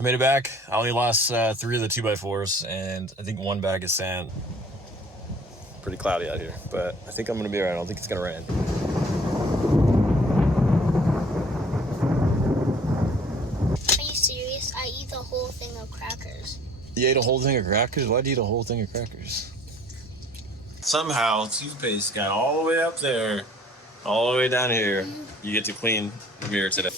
I made it back. I only lost 3 of the 2x4s and I think 1 bag of sand. Pretty cloudy out here, but I think I'm gonna be alright. I don't think it's gonna rain. Are you serious? I eat the whole thing of crackers. You ate a whole thing of crackers? Why'd you eat a whole thing of crackers? Somehow, toothpaste got all the way up there, all the way down here. You get to clean the mirror today.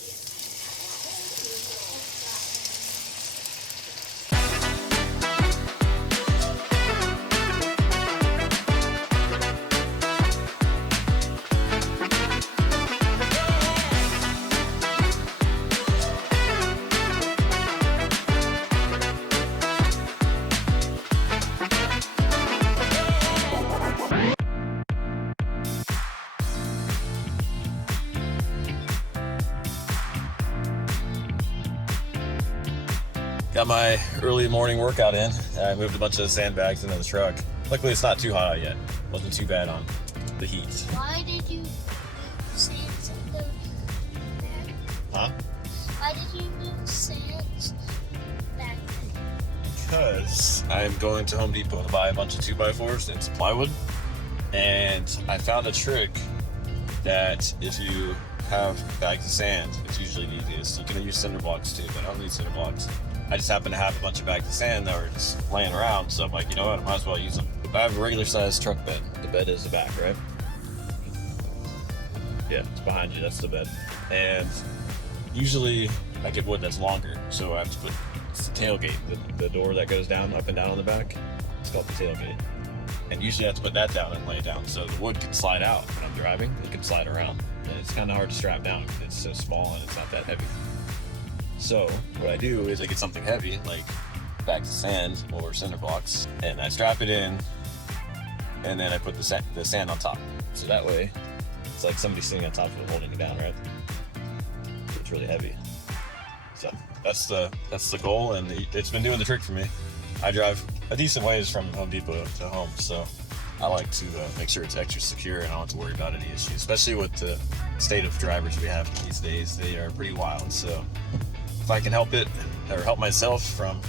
Got my early morning workout in. I moved a bunch of sandbags into the truck. Luckily, it's not too hot out yet. Wasn't too bad on the heat. Why did you move sand in the bag? Huh? Why did you move sand back then? Because I'm going to Home Depot to buy a bunch of 2x4s and some plywood. And I found a trick that if you have bags of sand, it's usually the easiest. You can use cinder blocks too, but I don't need cinder blocks. I just happen to have a bunch of bags of sand that were just laying around, so I'm like, you know what, I might as well use them. I have a regular sized truck bed. The bed is the back, right? Yeah, it's behind you, that's the bed. And usually I get wood that's longer, so I have to put the tailgate, the door that goes down, up and down on the back. It's called the tailgate. And usually I have to put that down and lay it down, so the wood can slide out when I'm driving. It can slide around. And it's kind of hard to strap down because it's so small and it's not that heavy. So what I do is I get something heavy, like bags of sand or cinder blocks, and I strap it in, and then I put the sand on top. So that way, it's like somebody sitting on top of it holding it down, right? It's really heavy. So that's the goal, and it's been doing the trick for me. I drive a decent ways from Home Depot to home, so I like to make sure it's extra secure and I don't have to worry about any issues, especially with the state of drivers we have these days. They are pretty wild, so if I can help it or help myself from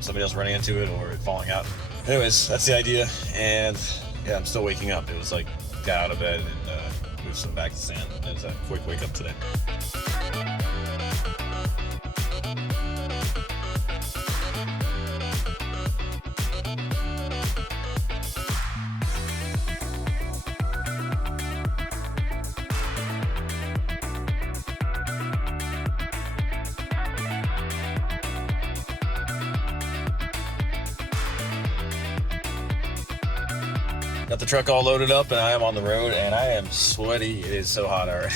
somebody else running into it or it falling out. Anyways, that's the idea, and yeah, I'm still waking up. It was like got out of bed and moved some bags of sand. It was a quick wake up today. Got the truck all loaded up and I am on the road and I am sweaty. It is so hot already.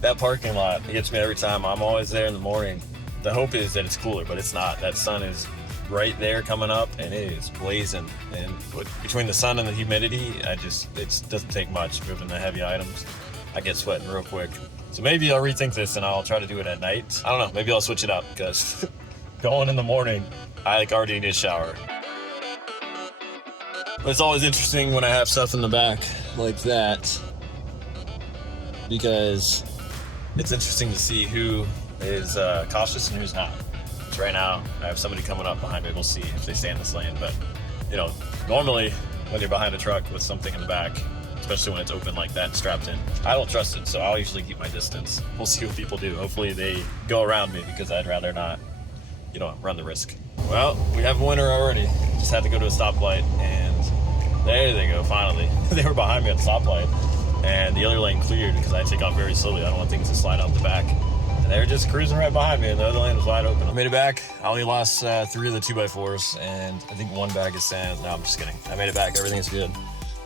That parking lot gets me every time. I'm always there in the morning. The hope is that it's cooler, but it's not. That sun is right there coming up and it is blazing. And between the sun and the humidity, it doesn't take much moving the heavy items. I get sweating real quick. So maybe I'll rethink this and I'll try to do it at night. I don't know, maybe I'll switch it up because going in the morning, I already need a shower. But it's always interesting when I have stuff in the back like that because it's interesting to see who is cautious and who's not. So right now, I have somebody coming up behind me. We'll see if they stay in this lane. But, you know, normally when you're behind a truck with something in the back, especially when it's open like that and strapped in, I don't trust it. So I'll usually keep my distance. We'll see what people do. Hopefully they go around me because I'd rather not, run the risk. Well, we have a winner already. Just had to go to a stoplight and there they go, finally. They were behind me at the stoplight and the other lane cleared because I take off very slowly. I don't want things to slide out the back. And they were just cruising right behind me and the other lane was wide open. I made it back. I only lost 3 of the 2x4s and I think 1 bag of sand. No, I'm just kidding. I made it back. Everything is good.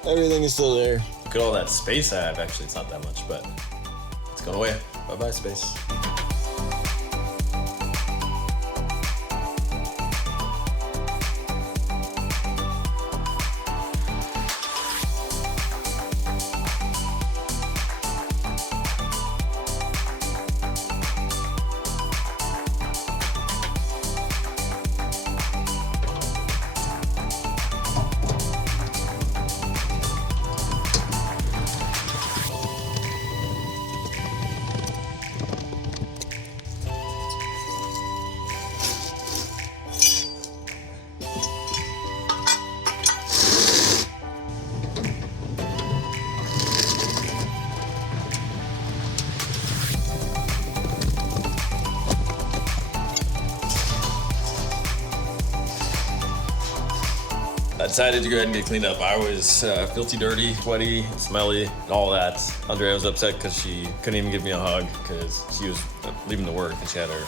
Everything is still there. Look at all that space I have. Actually, it's not that much, but it's going away. Bye-bye, space. I decided to go ahead and get cleaned up. I was filthy, dirty, sweaty, smelly, and all that. Andrea was upset because she couldn't even give me a hug because she was leaving to work and she had her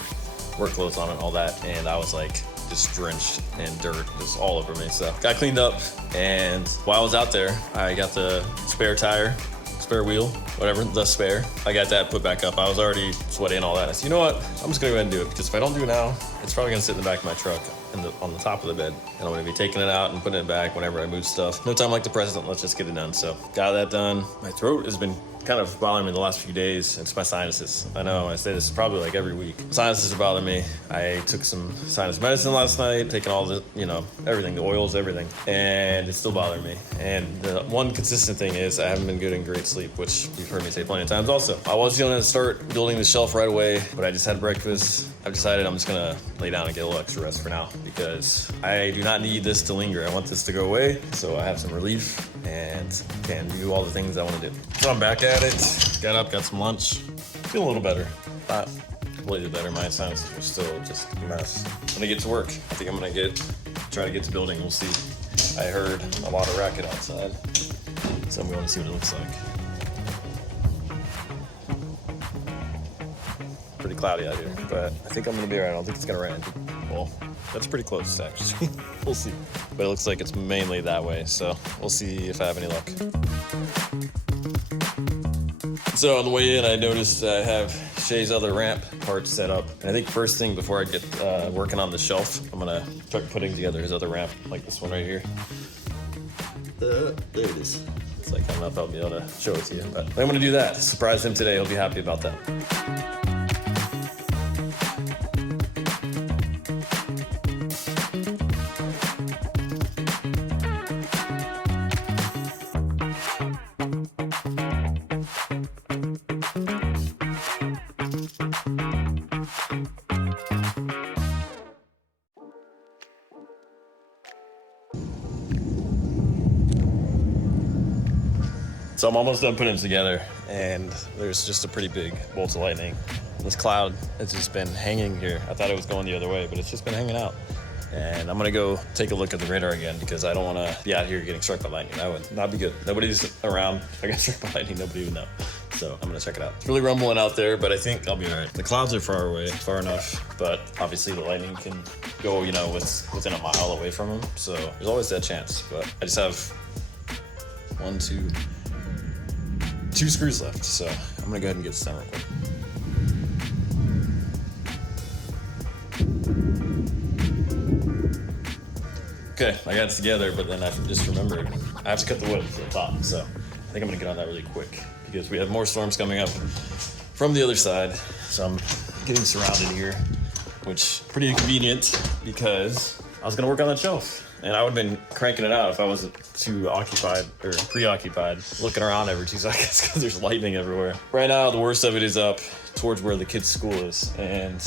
work clothes on and all that. And I was like just drenched in dirt just all over me. So got cleaned up, and while I was out there, I got the spare tire, spare wheel, whatever, the spare. I got that put back up. I was already sweaty and all that. I said, you know what? I'm just gonna go ahead and do it, because if I don't do it now, it's probably gonna sit in the back of my truck on the top of the bed, and I'm gonna be taking it out and putting it back whenever I move stuff. No time like the present. Let's just get it done. So got that done. My throat has been kind of bothering me the last few days. It's my sinuses. I know I say this probably like every week. Sinuses are bothering me. I took some sinus medicine last night, taking all the, everything, the oils, everything, and it's still bothering me. And the one consistent thing is I haven't been getting great sleep, which you've heard me say plenty of times also. I was going to start building the shelf right away, but I just had breakfast. I've decided I'm just gonna lay down and get a little extra rest for now, because I do not need this to linger. I want this to go away so I have some relief and can do all the things I want to do. So I'm back at it. Got up, got some lunch. Feel a little better. Not completely better. My sinuses are still just a mess. I'm gonna get to work. I think I'm gonna try to get to building. We'll see. I heard a lot of racket outside, so I'm going to see what it looks like. Pretty cloudy out here, but I think I'm gonna be alright. I don't think it's gonna rain. Well, that's pretty close actually. We'll see. But it looks like it's mainly that way, so we'll see if I have any luck. So on the way in, I noticed I have Shea's other ramp parts set up. And I think first thing before I get working on the shelf, I'm gonna start putting together his other ramp, like this one right here. There it is. It's like, I don't know if I'll be able to show it to you, but I'm gonna do that. Surprise him today. He'll be happy about that. So I'm almost done putting them together, and there's just a pretty big bolt of lightning. This cloud has just been hanging here. I thought it was going the other way, but it's just been hanging out. And I'm gonna go take a look at the radar again, because I don't wanna be out here getting struck by lightning. That would not be good. Nobody's around. If I get struck by lightning, nobody would know. So I'm gonna check it out. It's really rumbling out there, but I think I'll be all right. The clouds are far away, far enough, but obviously the lightning can go, within a mile away from them. So there's always that chance, but I just have two screws left, so I'm gonna go ahead and get this done real quick. Okay, I got it together, but then I just remembered I have to cut the wood to the top, so I think I'm gonna get on that really quick, because we have more storms coming up from the other side. So I'm getting surrounded here, which pretty inconvenient, because I was gonna work on that shelf. And I would have been cranking it out if I wasn't too occupied or preoccupied looking around every 2 seconds, because there's lightning everywhere. Right now, the worst of it is up towards where the kids' school is. And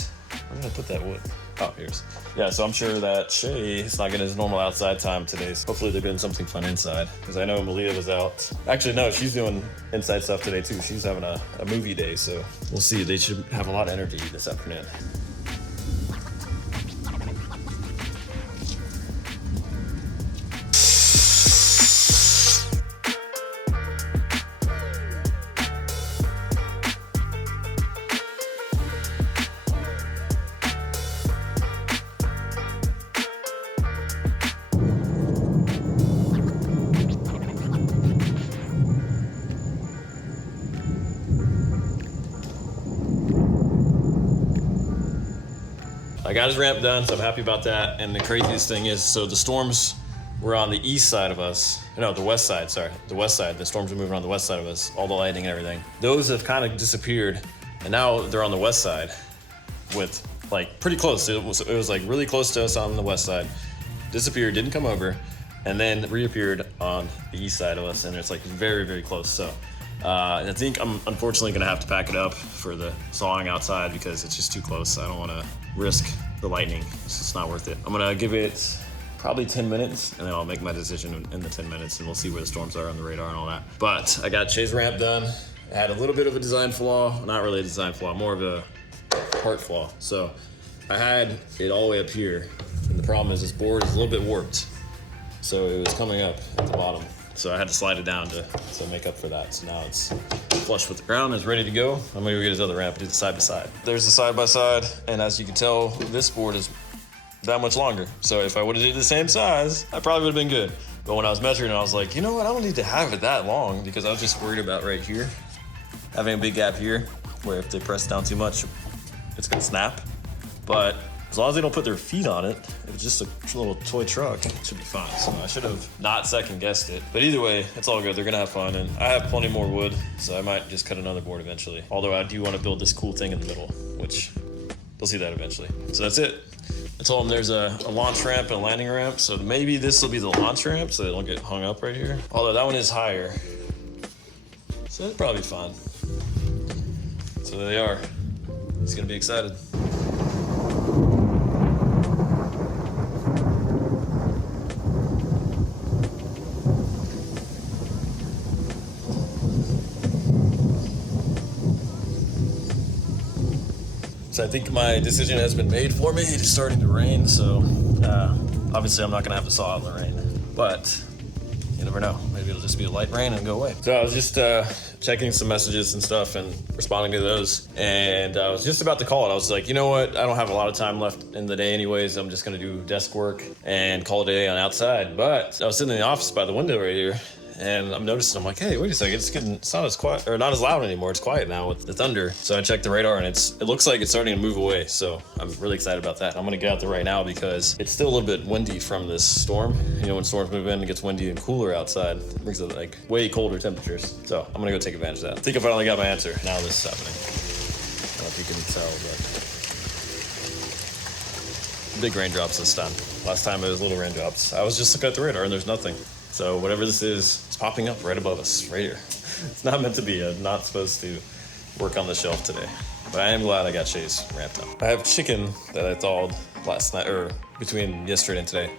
where did I put that wood? Oh, here's. Yeah, so I'm sure that Shea is not getting his normal outside time today. So hopefully they're doing something fun inside, because I know Malia was out. Actually, no, she's doing inside stuff today too. She's having a movie day, so we'll see. They should have a lot of energy this afternoon. I got his ramp done, so I'm happy about that. And the craziest thing is, so the storms were on the east side of us. No, the west side, sorry. The west side. The storms were moving on the west side of us, all the lightning and everything. Those have kind of disappeared, and now they're on the west side with, like, pretty close. It was like really close to us on the west side. Disappeared, didn't come over, and then reappeared on the east side of us, and it's like very, very close. So I think I'm unfortunately gonna have to pack it up for the sawing outside, because it's just too close. I don't wanna risk the lightning. It's just not worth it. I'm gonna give it probably 10 minutes, and then I'll make my decision in the 10 minutes, and we'll see where the storms are on the radar and all that. But I got Shea's ramp done. It had a little bit of a design flaw, not really a design flaw, more of a part flaw. So I had it all the way up here, and the problem is this board is a little bit warped. so it was coming up at the bottom. So I had to slide it down to make up for that. So now it's flush with the ground, it's ready to go. I'm gonna go get his other ramp and do the side by side. There's the side by side, and as you can tell, this board is that much longer. So if I would have did the same size, I probably would have been good. But when I was measuring, I was like, you know what? I don't need to have it that long because I was just worried about right here, having a big gap here where if they press down too much, it's gonna snap. But as long as they don't put their feet on it, if it's just a little toy truck, it should be fine. So I should have not second guessed it. But either way, it's all good. They're gonna have fun. And I have plenty more wood, so I might just cut another board eventually. Although I do want to build this cool thing in the middle, which they'll see that eventually. So that's it. I told them there's a launch ramp and a landing ramp. So maybe this will be the launch ramp so they don't get hung up right here. Although that one is higher. So it's probably fine. So there they are. He's gonna be excited. So I think my decision has been made for me. It's starting to rain, so obviously I'm not gonna have to saw out in the rain, but you never know. Maybe it'll just be a light rain and go away. So I was just checking some messages and stuff and responding to those, and I was just about to call it. I was like, you know what? I don't have a lot of time left in the day anyways. I'm just gonna do desk work and call it a day on outside. But I was sitting in the office by the window right here, and I'm noticing, I'm like, hey, wait a second, it's not as quiet, or not as loud anymore. It's quiet now with the thunder. So I checked the radar and it looks like it's starting to move away. So I'm really excited about that. I'm gonna get out there right now because it's still a little bit windy from this storm. You know, when storms move in, it gets windy and cooler outside. It brings it like way colder temperatures. So I'm gonna go take advantage of that. I think I finally got my answer. Now this is happening. I don't know if you can tell, but big raindrops this time. Last time it was little raindrops. I was just looking at the radar and there's nothing. So whatever this is, it's popping up right above us, right here. It's not meant to be. I'm not supposed to work on the shelf today. But I am glad I got Shea's ramped up. I have chicken that I thawed last night, or between yesterday and today.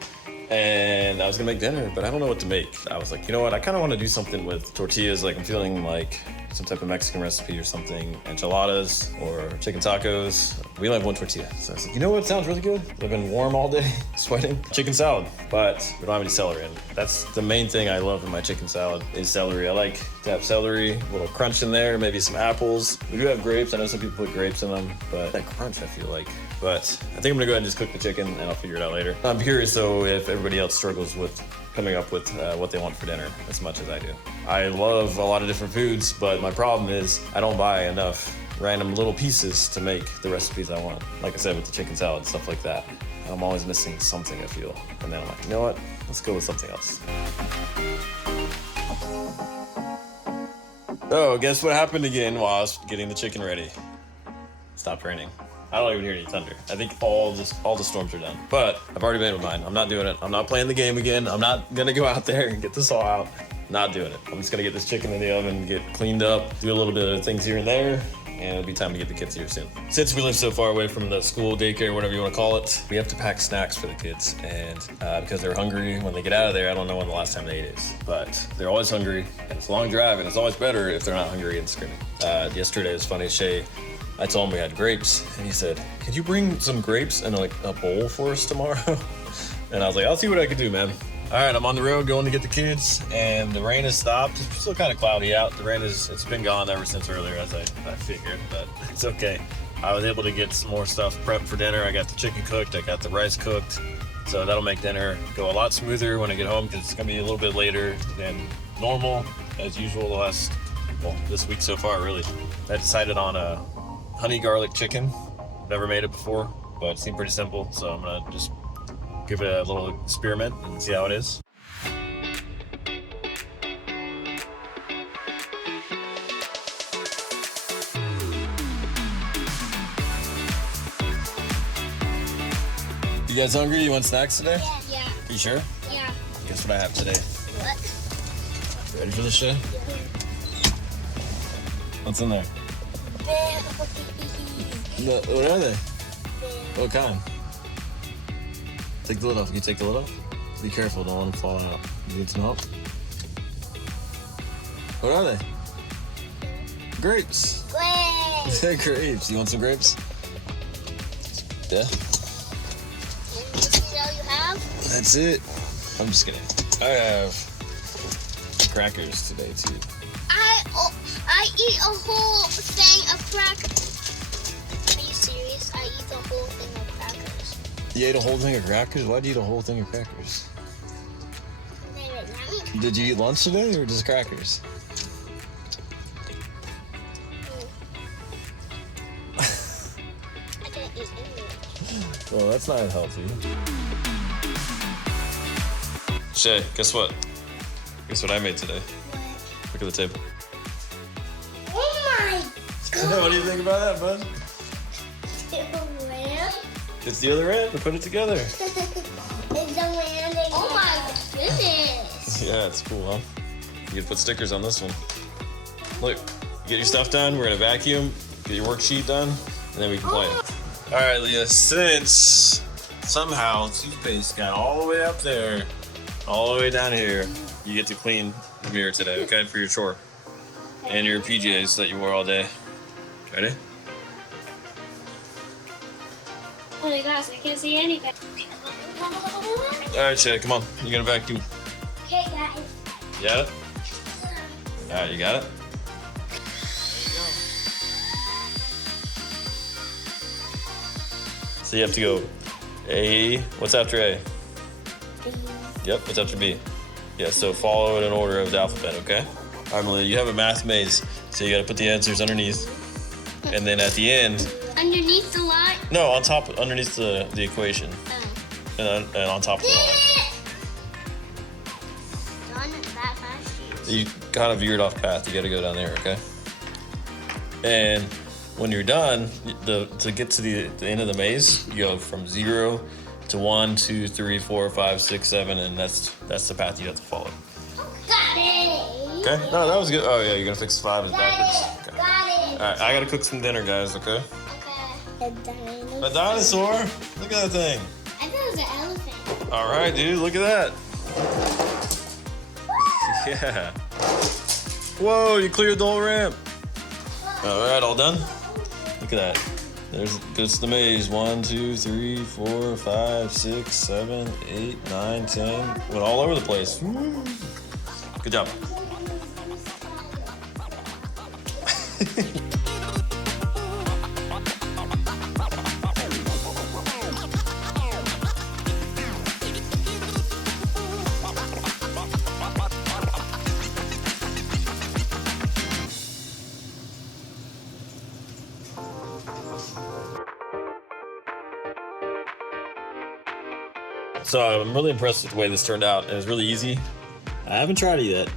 And I was gonna make dinner, but I don't know what to make. I was like, you know what? I kind of want to do something with tortillas. Like I'm feeling like some type of Mexican recipe or something, enchiladas or chicken tacos. We only have one tortilla. So I was like, you know what sounds really good? I've been warm all day, sweating. Chicken salad, but we don't have any celery in. That's the main thing I love in my chicken salad is celery. I like to have celery, a little crunch in there, maybe some apples. We do have grapes. I know some people put grapes in them, but that crunch I feel like. But I think I'm gonna go ahead and just cook the chicken and I'll figure it out later. I'm curious though if everybody else struggles with coming up with what they want for dinner as much as I do. I love a lot of different foods, but my problem is I don't buy enough random little pieces to make the recipes I want. Like I said, with the chicken salad, stuff like that. I'm always missing something, I feel. And then I'm like, you know what? Let's go with something else. Oh, guess what happened again while I was getting the chicken ready? Stopped raining. I don't even hear any thunder. I think all the storms are done. But I've already made my mind. I'm not doing it. I'm not playing the game again. I'm not gonna go out there and get the saw out. Not doing it. I'm just gonna get this chicken in the oven, get cleaned up, do a little bit of things here and there, and it'll be time to get the kids here soon. Since we live so far away from the school, daycare, whatever you want to call it, we have to pack snacks for the kids. And because they're hungry when they get out of there, I don't know when the last time they ate is, but they're always hungry, and it's a long drive, and it's always better if they're not hungry and screaming. Yesterday it was funny, Shea, I told him we had grapes, and he said, could you bring some grapes in like a bowl for us tomorrow? And I was like, I'll see what I can do, man. All right, I'm on the road going to get the kids, and the rain has stopped. It's still kind of cloudy out. The rain it's been gone ever since earlier, as I figured, but it's okay. I was able to get some more stuff prepped for dinner. I got the chicken cooked, I got the rice cooked, so that'll make dinner go a lot smoother when I get home, because it's gonna be a little bit later than normal, as usual this week so far, really. I decided on a honey garlic chicken. Never made it before, but it seemed pretty simple, so I'm gonna just give it a little experiment and see how it is. You guys hungry? You want snacks today? Yeah. You sure? Yeah. Guess what I have today? What? Ready for this shit? What's in there? What are they? What kind? Take the lid off. Can you take the lid off? Be careful, don't let them fall out. You need some help? What are they? Grapes. Grapes. They're grapes. You want some grapes? Yeah. This is all you have? That's it. I'm just kidding. I have crackers today too. I eat a whole thing of crackers. Are you serious? I eat the whole thing of crackers. You ate a whole thing of crackers? Why'd you eat a whole thing of crackers? They were yummy. Did you eat lunch today or just crackers? I didn't eat any. Well, that's not healthy. Shay, guess what? Guess what I made today? What? Look at the table. Oh my What do you think about that, bud? god. It's the other end. We put it together. It's the landing. Oh my goodness. Yeah, it's cool, huh? You can put stickers on this one. Look, you get your stuff done. We're gonna vacuum, get your worksheet done, and then we can play it. All right, Leah, since somehow toothpaste got all the way up there, all the way down here, you get to clean the mirror today, okay, for your chore. And your PJs that you wore all day. Ready? Oh my gosh, I can't see anything. All right, Shay, come on. You're gonna vacuum. Okay, guys. You got it? All right, you got it? So you have to go A. What's after A? Yep, what's after B? Yeah, so follow it in order of the alphabet, okay? All right, Malia, you have a math maze, so you gotta put the answers underneath. And then at the end, Underneath the line? no, on top, underneath the equation. Oh. And on top of the line. Done that fast. You kind of veered off path. You got to go down there, okay? And when you're done, to get to the end of the maze, you go from 0 to 1, 2, 3, 4, 5, 6, 7, and that's the path you have to follow. Got it. Okay? No, that was good. Oh yeah, you're gonna fix 5 is backwards. Okay. Got it. All right, I gotta cook some dinner, guys. Okay? Okay. A A dinosaur? Look at that thing. I thought it was an elephant. All right, dude. Look at that. Yeah. Whoa! You cleared the whole ramp. All right, all done. Look at that. There's the maze. 1, 2, 3, 4, 5, 6, 7, 8, 9, 10. Went all over the place. Woo. Good job. So I'm really impressed with the way this turned out. It was really easy. I haven't tried it yet,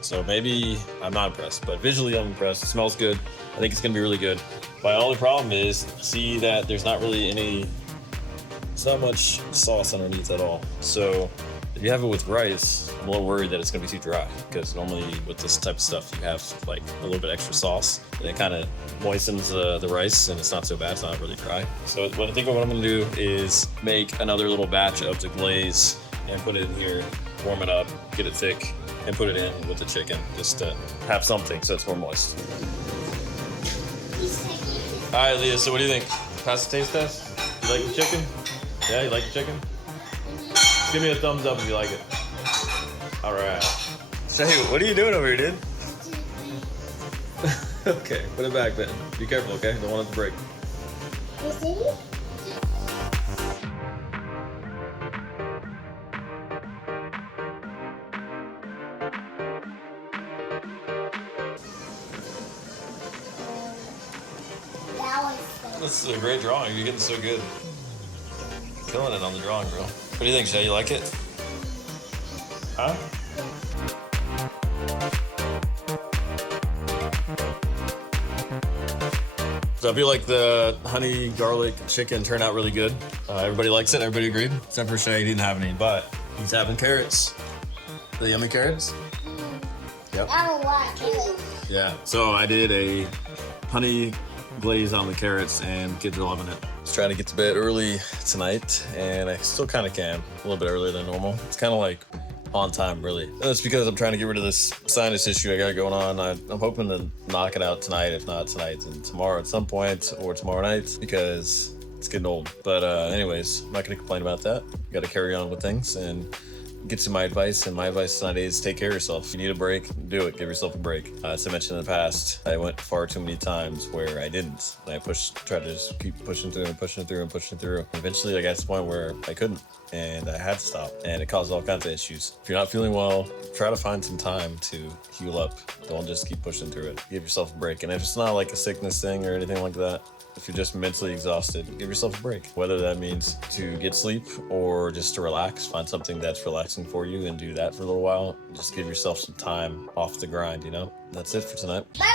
so maybe I'm not impressed, but visually I'm impressed. It smells good. I think it's gonna be really good. My only problem is, see that there's not really it's not much sauce underneath at all. So if you have it with rice, I'm a little worried that it's gonna be too dry, because normally with this type of stuff you have like a little bit extra sauce. It kind of moistens the rice and it's not so bad, it's not really dry. So what I think what I'm gonna do is make another little batch of the glaze and put it in here, warm it up, get it thick, and put it in with the chicken, just to have something so it's more moist. All right, Leah, so what do you think? Pass the taste test? You like the chicken? Yeah, you like the chicken? Give me a thumbs up if you like it. All right. Shay, what are you doing over here, dude? Okay, put it back then. Be careful, okay? Don't want it to break. This is a great drawing. You're getting so good. Killing it on the drawing, bro. What do you think, Shay? You like it? Huh? So I feel like the honey garlic chicken turned out really good. Everybody likes it. Everybody agreed. Except for Shay, he didn't have any, but he's having carrots. The yummy carrots? Yep. I don't like it. Yeah. So I did a honey glaze on the carrots, and kids are loving it. I was trying to get to bed early tonight, and I still kind of can. A little bit earlier than normal. It's kind of like on time, really. And that's because I'm trying to get rid of this sinus issue I got going on. I'm hoping to knock it out tonight. If not tonight, then tomorrow at some point, or tomorrow night, because it's getting old. But anyways, I'm not gonna complain about that. Got to carry on with things, and get to my advice, and my advice tonight is take care of yourself. If you need a break, do it. Give yourself a break. As I mentioned in the past, I went far too many times where I didn't. And I tried to just keep pushing through and pushing through and pushing through. Eventually, I got to the point where I couldn't, and I had to stop, and it caused all kinds of issues. If you're not feeling well, try to find some time to heal up. Don't just keep pushing through it. Give yourself a break. And if it's not like a sickness thing or anything like that, if you're just mentally exhausted, give yourself a break. Whether that means to get sleep or just to relax, find something that's relaxing for you and do that for a little while. Just give yourself some time off the grind, you know? That's it for tonight. Bye.